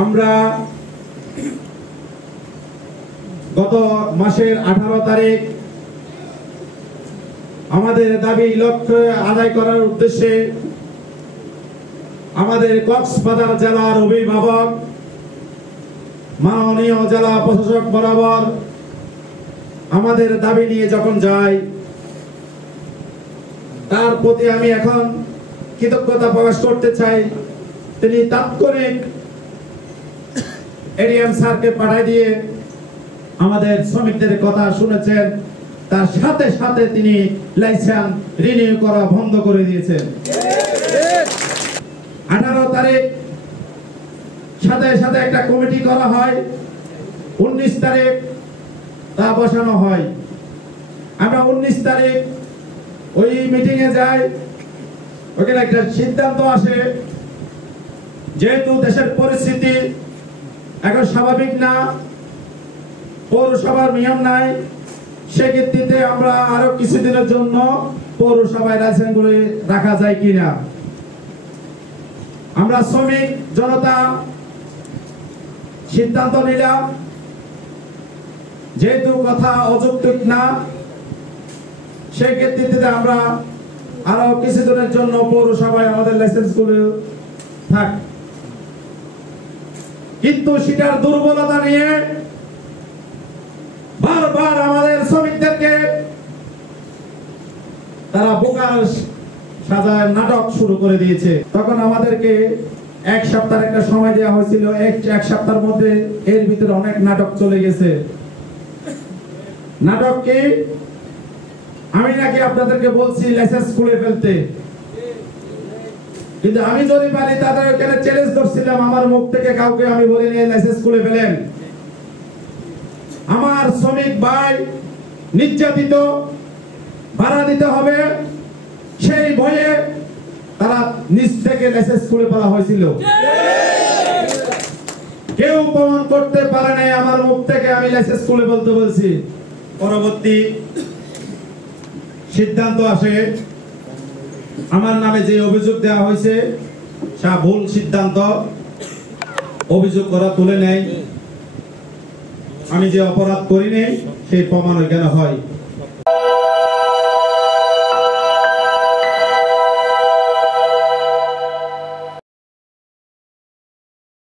আমরা গত মাসের 18 তারিখ আমাদের দাবি লক্ষ্য আদায় করার উদ্দেশ্যে আমাদের কক্সবাজার জেলার অভিভাবক মাননীয় জেলা প্রশাসক বরাবর আমাদের দাবি নিয়ে যখন যাই, তার প্রতি আমি এখন কৃতজ্ঞতা প্রকাশ করতে চাই। তিনি তাৎক্ষণিক এডিএম স্যারকে পাঠিয়ে দিয়ে আমাদের শ্রমিকদের কথা শুনেছেন, তার সাথে সাথে তিনি লাইসেন্স রিনিউ করা বন্ধ করে দিয়েছেন। 18 তারিখ সাথে সাথে একটা কমিটি করা হয়, 19 তারিখ তা বসানো হয়। আমরা 19 তারিখ ওই মিটিং এ যাই, ওখানে একটা সিদ্ধান্ত আসে, যেহেতু দেশের পরিস্থিতি এখন স্বাভাবিক না, পৌরসভার নিয়ম নাই, সেক্ষেত্রে আমরা আরো কিছুদিনের জন্য পৌরসভায় লাইসেন্স গুলি রাখা যায় কিনা। আমরা শ্রমিক জনতা সিদ্ধান্ত নিলাম, যেহেতু কথা অযৌক্তিক না, সেক্ষেত্রে আমরা আরো কিছুদিনের জন্য পৌরসভায় আমাদের লাইসেন্স গুলো থাক। কিন্তু সেটার দুর্বলতা নিয়ে বারবার আমাদের শ্রমিকদেরকে তারা বোকার সাজায় নাটক শুরু করে দিয়েছে। তখন আমাদেরকে 1 সপ্তাহের একটা সময় দেওয়া হয়েছিল, এক সপ্তাহের মধ্যে এর ভিতরে অনেক নাটক চলে গেছে। নাটক কি? আমি নাকি আপনাদেরকে বলছি লাইসেন্স খুলে ফেলতে, কিন্তু আমি যদি পারি তাদের ওখানে চ্যালেঞ্জ করছিলাম, আমার মুখ থেকে কাউকে আমি বলিনি লাইসেন্স খুলে ফেলেন। আমার শ্রমিক ভাই নির্যাতিত, ভাড়া দিতে হবে, সেই ভয়ে তারা নিজ থেকে লাইসেন্স খুলে ফেলা হয়েছিল। কেউ প্রমাণ করতে পারে নাই আমার মুখ থেকে আমি লাইসেন্স খুলে বলতে বলছি। পরবর্তী সিদ্ধান্ত আসে, আমার নামে যে অভিযোগ দেওয়া হয়েছে তা ভুল সিদ্ধান্ত, অভিযোগ করা তুলে নেয়, আমি যে অপরাধ করিনি সেই প্রমাণ ওইখানে হয়।